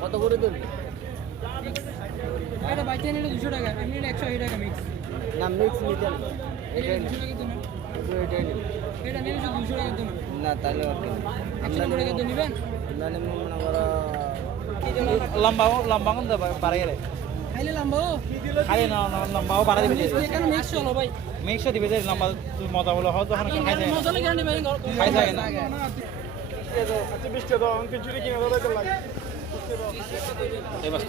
কত করে দেন এটা নিলে দুশো টাকা এমনি একশো আশি টাকা মিক্স না মিক্স এটা দুশো টাকা এটা নিলে দুশো টাকা না তাহলে টাকা নেবেন মনে করো লম্বাও লম্বা কোন দেবে পারে গেলে। খাইলে লাম্বা ও খালি না না, লম্বাও পারা দিবে এখানে মিক্স চলো ভাই। মিক্স দিবে যে লম্বা মজা বলে হয় তখন খাই যায় না। মজা লাগে ভাই খাই যায় না। এই বাস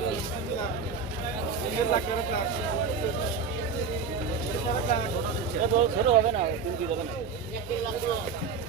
ছোট হবে না কিন্তু হবে না। পাঁচশো দশ বড় বেশি তাজা তা ভালো লাগে তাজা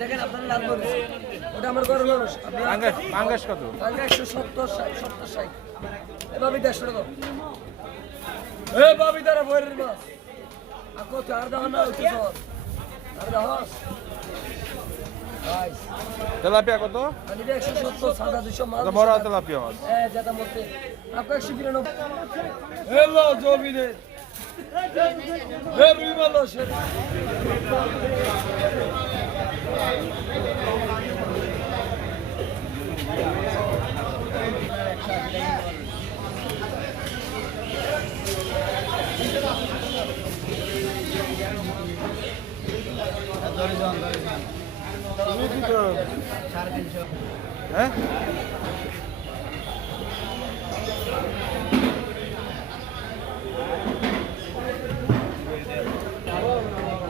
দেখেন আপনার লাভ করবে ওটা আমার ঘরের মানুষ। আপনি পাঙ্গাস পাঙ্গাস কত? একশো সত্তর ষাট সত্তর ষাট। এ ভাবি দেড়শো টাকা। এ ভাবি তারা বইয়ের মাছ। আর কত? আর না আর তেলাপিয়া কত? বড় তেলাপিয়া মাছ। হ্যাঁ যেটা মধ্যে। আপনার একশো বিরানব্বই। হ্যাঁ?